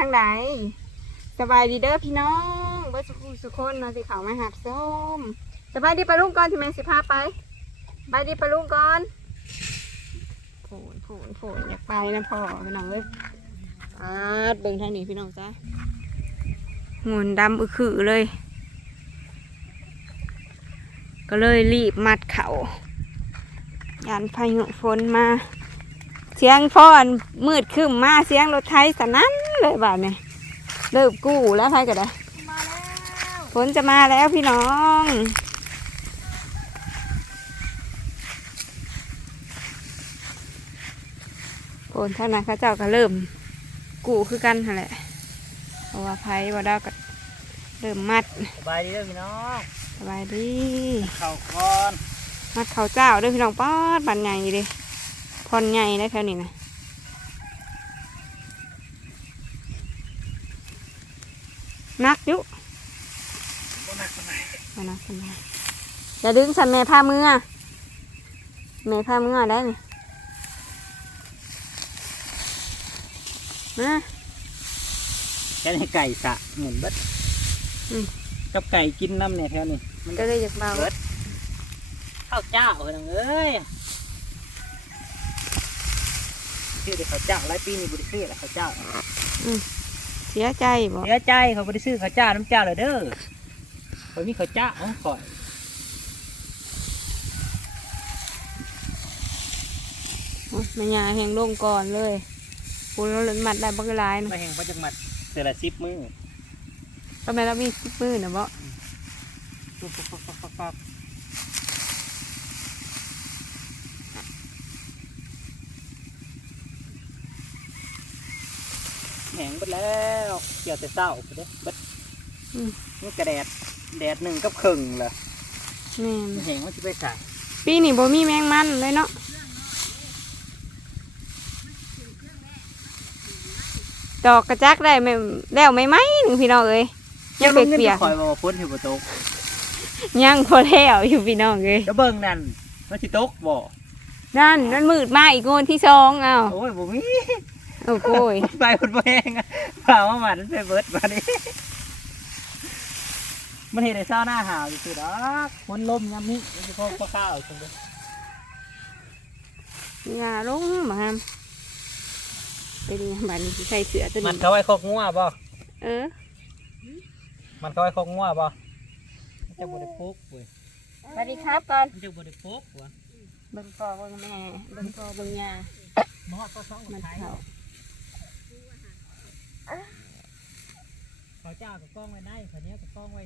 ทางไหนสบายดีเด้อพี่น้องเบิร์สุขุสุคนมาสิเขามาหับส้มสบายดีปลาลุงก่อนที่แม่สิพาไปบายดีปลาลุงก่อนโผนโผนโผนอยากไปนะพ่อพี่น้องเอ้ยอาดเบิ่งทางนี้พี่น้องจ้าหุ่นดำอึกคือเลย ก็เลยรีบมัดเขายานพายุฝนมา เสียงพ่อนมืดขึ้นมาเสียงรถไทยสนั่น เลยบาดเนี่ยเริ่มกู้แล้วไทยก็ได้มาแล้วฝนจะมาแล้วพี่น้องฝนท่านนั้นเขาเจ้าก็เริ่มกู้คือกันนั่นแหละเพราะว่าไผ่บ่ได้ก็เริ่มมัดสบายดีเด้อพี่น้องสบายดีเข่าก่อนมัดเขาวเจ้าเด้วยพี่น้องป๊อดบันใหญ่เลยพรใหญ่ได้แค่นี้นะ นักอยุบ่หนักปานใดมานักทำไมอย่าดึงสันแม่ผ้ามือแม่ผ้ามือได้นี่มาแค่ให้ไก่สะหมุนเบิดอืม กับไก่กินน้ำเนี่ยแถวนี้มันก็เลยอยากเบาเบิดข้าวเจ้าเพิ่นเอ้ยชื่อเด็กข้าวเจ้าหลายปีนี่บ่ได้ซื้อแล้วข้าวเจ้าเสียใจบ่เสียใจเขาบ่ได้ซื้อข้าวเจ้าน้ำเจ้าเลยเด้อเขามีข้าวเจ้าของข่อยโอ๊ยแม่ยาแหงลงก่อนเลยปูเราเลยมัดได้บักหลายนะมาแห่งพระจักมัดเสือละสิบมือก็แม่เรามีสิบมือนะบ่ ปุ๊บปุ๊บปุ๊บปุ๊บปุ๊บปุ๊บ แห้งเบิดแล้วเกี่ยวแต่เศร้าไปเด้อเบิดอืม นี่กระแดดแดดหนึ่งกับครึ่งเลยแม่นแห้งมันจะไปใส่ปีนี้บ่มีแมงมันเลยเนาะดอกกระจักได้ไม่แล้วไม่ไหมหนึ่งพี่น้องเอ้ยยังเปียกคอยบอกพ้นอยู่ประตูๆยังพอแล้วอยู่พี่น้องเอ้ยจะเบิ่งนั่นมันสิตกบ่นั่นนั่นมืดมาอีกงนที่สองเอ้าโอ้ยบ่มี โอ้โยไปคนบ่แห้งอะเปล่าว่ามันไปเบิดมาดิมันเห็นได้เศร้าหน้าหาวอยู่สิดอกฝนลมยามนี้มันสิพอพอข้าวจังเด้ออย่าลงมาฮามเป็นยังบัดนใส่เสื้อตัวมันนี้เขาไว้คอกงัวบ่เออ มันเขาไว้คอกงัวบ่มันจะบ่ได้ปลุกเว้ยสวัสดีครับก่อนมันจะบ่ได้ปลุกเว้ยเบิ่งพ่อเบิ่งแม่เบิ่งพ่อเบิ่งยาหมอก็สองมันไทยเขา เขาเจ้ากับกล้องไว้ได้เขาวเหนี้ยวกับกล้องไว้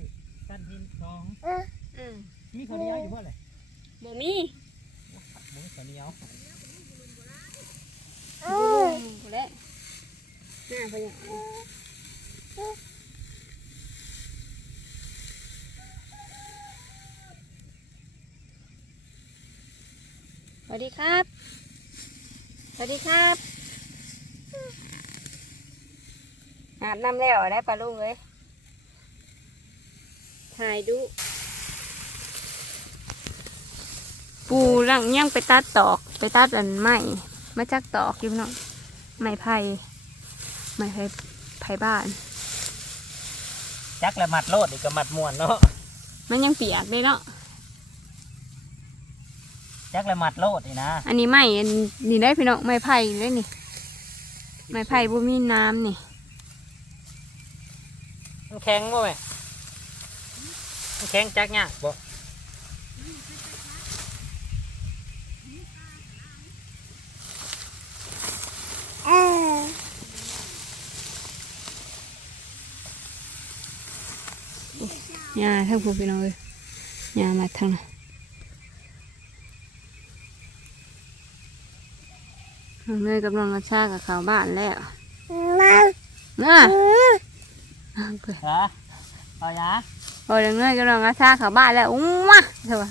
กันทินสองอืมมีเขาวเหนี้ยวอยู่เพื่ออะไรบ่มีหมูเขาวเหนี้ยวอืมบ่แล้วหน้าเพิ่นยังสวัสดีครับ สวัสดีครับอาบน้ำแล้วได้ปลาลุงเลย ถ่ายดูปูหลังยังไปตัดตอกไปตัดอันไม้มาจากตอกอยู่เนาะไม้ไผ่ไม้ไผ่ไผ่บ้าน จักและมัดโลดอีกก็มัดม่วนเนาะมันยังเปียกเลยเนาะจักและมัดโลดนี่นะอันนี้ไม้อันนี่ได้พี่น้องไม้ไผ่เลยนี่ไม้ไผ่บ่มีน้ำนี่มันแข็งบ่แม่มัน แข็งจักยากบ่ยาทั้งพวกพี่น้องเลยยามาทั้งนั้นน้องเนยกับน้องกระชากับเขาบ้านแล้วน่ะฮะเอาหยา พอเรื่องเนยกับน้องกระชาเขาบ้านแล้วอุ้งวะเถอะ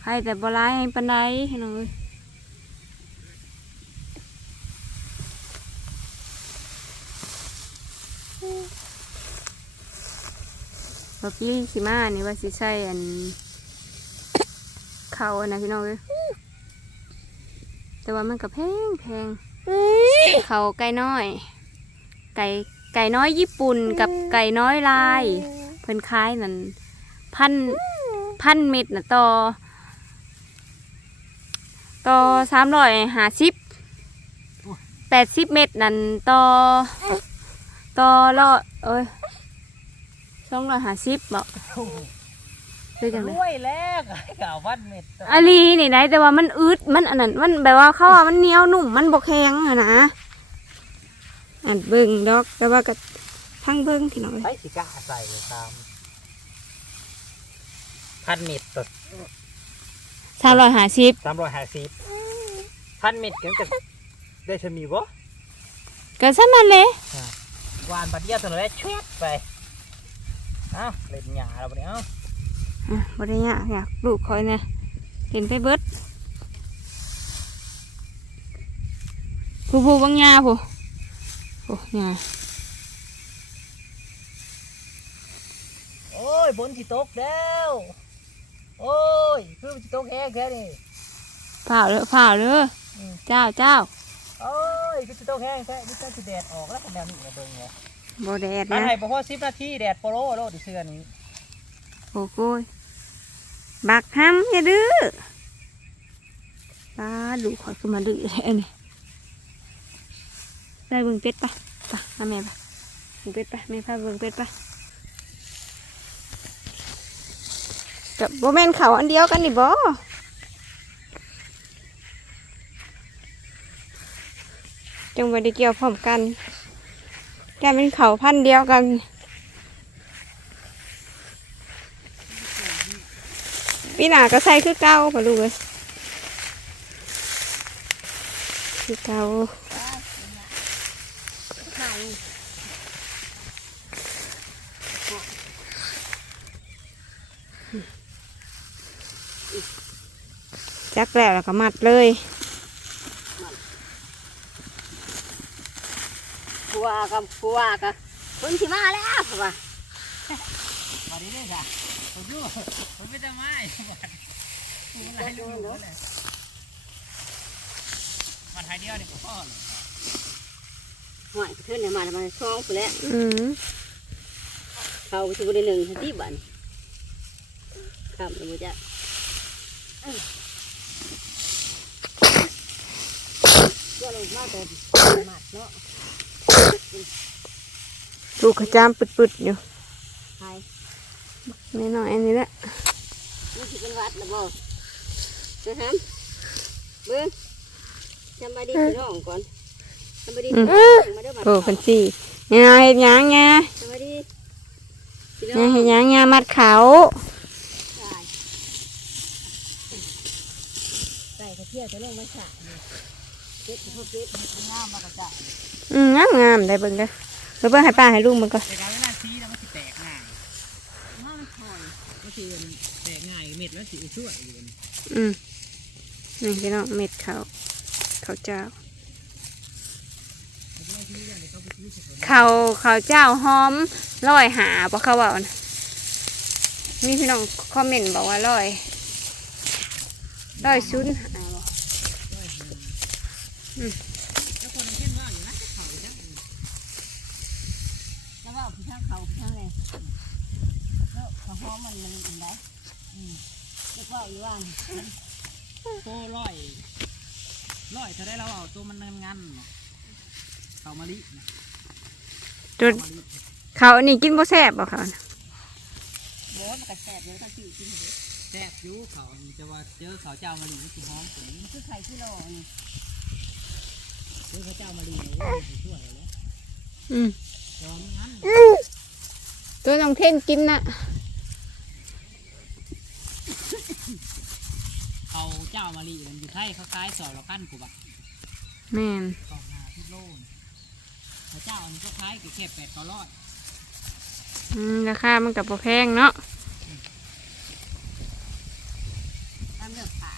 ใครแต่บรายให้ปันไดให้น้องเอ้ยบอพี่สิมานี่ว่าสิใช่อันเขาอะนะพี่น้องเอ้ย แต่ว่ามันก็แพงแพงเขาไก่น้อย ไก่ไก่น้อยญี่ปุ่นกับไก่น้อยลาย เพิ่นคล้ายนั่นพันพันเม็ดนะต่อต่อสามร้อยห้าสิบแปดสิบเม็ดนั่นต่อต่อละเอ้ยสองร้อยห้าสิบบอก คือจังรเลยวยแล้วไอ้ก่าวพันเม็ดอาลีนี่ได้แต่ว่ามันอืดมันอันนั้นมันแบบว่าเขาว่ามันเหนียวนุ่มมันบกแข็งอะนะอันเบิ่งดอกแต่ว่าก็ทั้งเบิ่งพี่น้องไปสิกล้าใส่ตามพันเม็ดต่อสามร้อยห้าสิบสามร้อยห้าสิบพันเม็ดกันจะได้ชมีบ่ก็สมันเลยวานบัดเดียวตัวนั้นชวดไปเอ้าเล่นหยาแล้วบัดนี้เอ้า อะบริยากอยากลูกคอยเนี่ยเห็นไปเบิดผู้ผู้บางยาผู้โอ้ยาโอ้ยบนสิตกแล้ว โอ้ยคือสิตกแห้งแค่นี้ฝ่าเลยฝ่าเลยเจ้าเจ้าโอ้ยคือสิตกแห้งแค่นี่จะสิแดดออกแล้วคะแนนนี่มาเบิ่งไงบแดดอันนะไหนบ่พอสิบนาทีแดดโปโลโลดเสื้อนี้โอ้โกย บักห้ำอย่าดื้อป้าลูกคอยขึ้นมาดื้อเลยนนี้ได้เบิ่งเป็ดปะปะมาแม่ปะเบิ่งเป็ดปะแม่พาเบิ่งเป็ดปะกับโบแมนเขาอันเดียวกันนี่บ่จังบ่ได้เกี่ยวพร้อมกันแกเป็นเขาพันเดียวกัน พี่หนาก็ใส่คือเก่าพอลูกเลยคือเก่าจักแล้วแล้วก็มัดเลยผัวกับผัวกับคนที่มาแล้วผัวมาดีเลยค่ะผม อยู่ผมไม่จะไม้มันไหลลงเลยมันหายเดียวนี่ก็พอเลยห่วยเพื่อนเนี่ยมาแล้วมาช่องไปแล้วอืมเขาไปชุบได้หนึ่งที่บ้านครับเดี๋ยวจะก็ลงมาแต่หมัดเนาะลูกขจามปึดๆอยู่ใค รนิดหน่อยอันนี้แหละนี่คือเป็นวัดนะบ่จะทำเบิ้งจำมาดีพี่น้องก่อนจำมาดีพี่น้องมาเด้อบัดโอ้คนสี่ยาเห็ดหยางยาจำมาดีพี่น้ยาองเห็ดหยางยามัดเขาใส่กระเทียมจะลงมาฉะนี่เป็ดพวกเป็ดงามมากระจายอืมงามงามๆได้เบิ่งเด้อเบิ่งให้ป้าให้ลุงเบิ่งก่อนแต่การเวลาซีแล้วมันสิแตกง่ายน้ำถอย ก็คือแตกง่ายเม็ดแล้วสิช่วยอยู่อืมนี่พี่น้องเม็ดเขาเขาเจ้า เขาเขาเจ้าหอมร้อยหาบ่เขาเว่านะมีพี่น้องคอมเมนต์บอกว่าร้อยร้อยศูนย์หาบ่แล้วคนมันเข้มว่าอยู่นะเขาอยู่นะ แล้วว่าพี่ช่างเขาพี่ช่างเลยแล้วเขาหอมมันมันอันใดอืมแล้วว่า อยู่ว่างโคร้อยร้อยถ้าได้เราเอาตัวมันงันเขามะลิจนเขาอันนี้กินบ่แซ่บบ่เขาน่ะโบ้มันกระแสบเลยก็จืดจริงเลยแซ่บอยู่เขาจะว่าเจอเขาเจ้ามะลิมันสิหอมกว่านี้มันคือไข่ที่โลนี่เจอเขาเจ้ามะลิเลยช่วยเลยอืมหอมงั้น ตัวน้องเท่นกินน่ะ เขาเจ้ามะลิมันอยู่ไทยเขาขายสองละพันกว่าบาทแม่นสองห้าที่โลนเขาเจ้าอันนี้ก็ขายแค่แปดต่อร้อยอืมราคามันกับบ่แพงเนาะทำเรื่องผ่า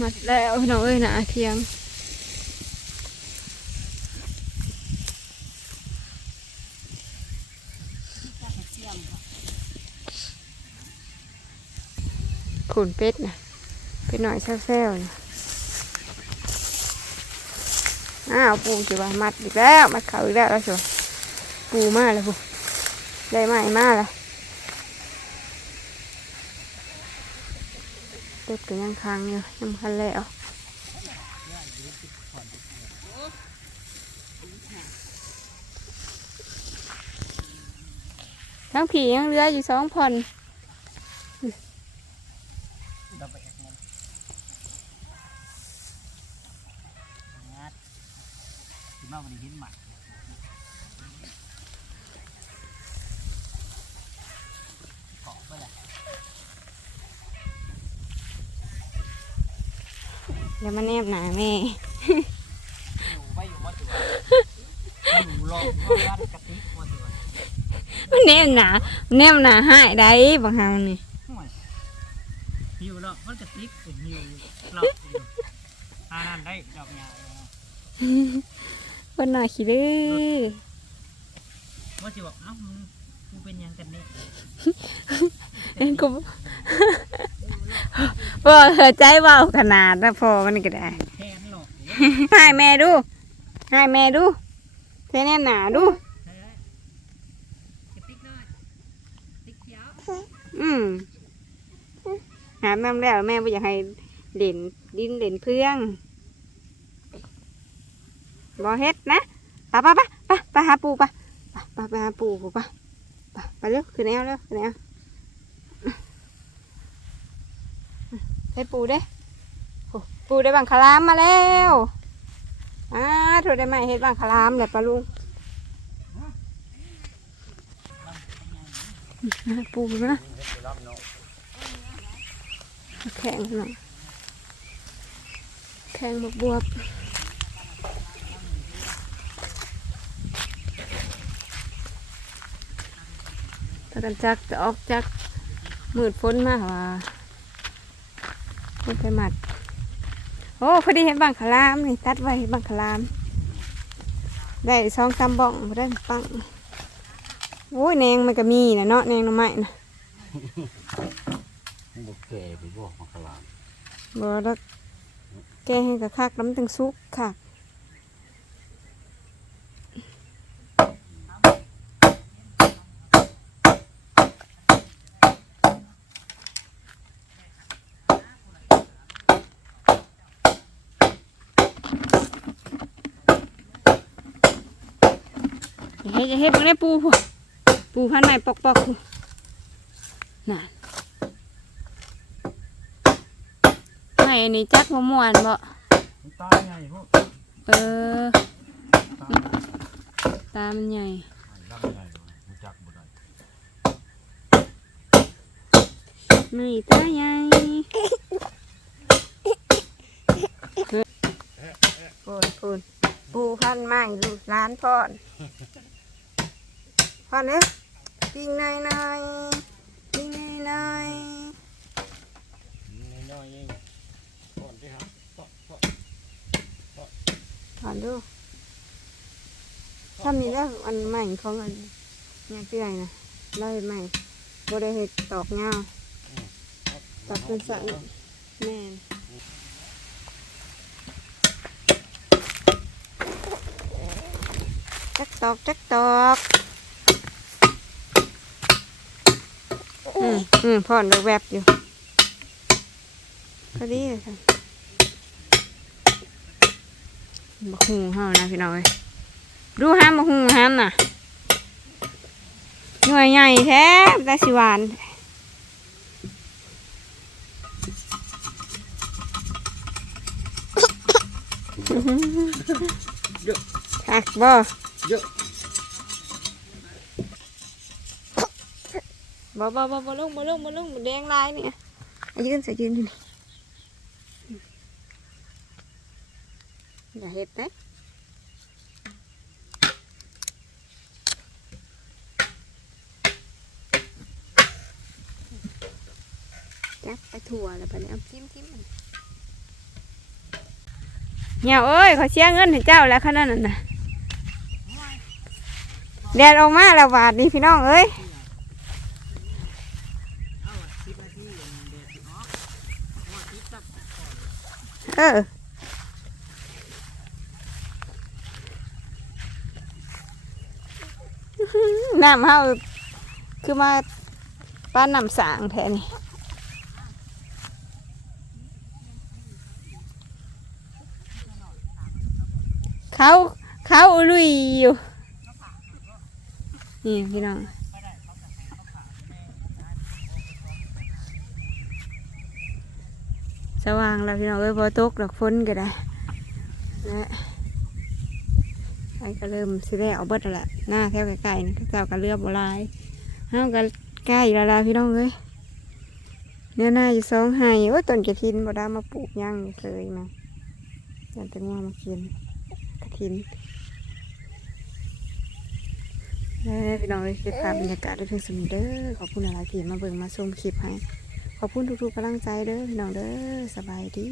มาแล้วพี่น้องเอ้ยนะเทียง ที่กระเทียม ขุนเป็ดนะเป็ดหน่อยแซ่วๆนะอ้าวปูจิว่ามัดอีกแล้วมัดเขาอีกแล้วแล้วชัวปูมาแล้วปูได้ไหมมาแล้วเป็ดก็ยังค้างอยู่ยังพันแล้วทั้งผียังเหลืออยู่สองพอน เราไปแอกมันงัดคิดว่าวันนี้เห็นหมัดเกาะไปเลยเดี๋ยวมาแนบหนาแม่อยู่ไปอยู่มาตัวอยู่รอว่าวัดกะติกมาตัวมันแนบหนาแนบหนาหายได้บางครั้งนี่ห่วย หิวแล้วมันกะติกเป็นหิวหลอกอยู่อานั่นได้ดอกยาเพิ่นหน่อยขี้ดื้อว่าจะบอกเอ้ามึงกูเป็นหยังกันนี่เอ็นกูบ่เธอใจเบาขนาดนะพอมันก็ได้แทนหลอกให้แม่ดูให้แม่ดูเธอแนบหนาดูเฮ้ยกระติกน้อยติ๊กเขียว อืม หาแม่แล้วแม่ไม่อยากให้เล่นดินเล่นเพื่องบอเฮ็ดนะไปไปไปไปไปหาปูไปไปไปไปหาปูปูไปไปไปเร็วขึ้นแนวเร็วขึ้นแนวให้ปูด้ปูได้บังคลามมาแล้วอ่าถูกได้ไหมเฮ็ดบังคลามแหละปะลุงปูนะ แข็งหน่อยแข็งบวบบวบถ้ากันจักจะออกจักมืดฝนมากว่าไม่ไปหมัด โอ้พอดีเห็นบังคลามนี่ตัดไว้บังคลาม ได้สองสามบ้องบ่ได้ปังโอ้ยแนงมันก็มีนะเนาะแนงหน่อไม้นะ แก่ไปบอกมาขลามบ่แล้วแกให้กับคักน้ำตึงซุกคักอย่าเฮ็ดอย่าเฮ็ดบ่ได้ปูพวปูพันใหม่ปอกๆน่ะ ไม่อันนี้จักบ่ม่วนบ่มันตายไงพวกเออ ตามันใหญ่ลำไงมันจักบ่ได้ไม่ตาใหญ่พูนพูนปูพันไม้ลูกร้านพอนพอนเอ้ยปิ้งหน่อยหน่อยปิ้งหน่อยหน่อย น้อยๆเองก่อนที่ครับก็ก็ ถอนดูถ้ามีแล้วอันใหม่ของอันเนี่ยเปื่อยนะร้อยใหม่บ่ได้เห็ดตอกเงาตอกเป็นสันแม่นจักตอกจักตอกอืมอืมพ่อนแวบๆอยู่พอดีเลยค่ะ บักหุงเฮานะพี่น้องเอ้ยดูห้ามบักหุงห้ามน่ะหน่วยใหญ่แท้ได้สิหวานคักบ่เยอะบ่บ่บ่บ่ลงบ่ลงบ่ลงบ่แดงลายเนี่ยเอายืนใส่ยืนอยู่นี่ อย่าเห็ดนะจับไปถั่วแล้วไปเนี่ยเอาจิ้มจิ้มมันเนี่ยเอ้ยเขาเสียเงินให้เจ้าแล้วขนาดนั้นน่ะแดดออกมาแล้วบาทนี่พี่น้องเอ้ยเอาอะสิบ น้ำเฮาคือมาป้านน้ำสางแทนนี่เขาเขาลุยอยู่ นี่พี่น้องสว่างแล้วพี่น้องเอ้ยพอตกดอกฝนก็ได้และ ไอ้ก็เริ่มสิได้เอาเบิดแล้วละหน้าแถวใกล้ๆนี่เจ้าก็เลือบบัวลายห้ามกันใกล้แล้วล่ะพี่น้องเอ้ยเนี่ยหน้าอยู่สองไห้โอ้ยต้นกระถินบ่ได้มาปลูกย่างเคยมาอยากจะง่วงมากินกระถินแล้วพี่น้องเอ้ยเก็บภาพบรรยากาศได้ถึงสมเด้อขอบคุณหลายที่มาเบิ่งมาชมคลิปให้ ขอบคุณทุกๆกำลังใจเด้อพี่น้องเด้อสบายดี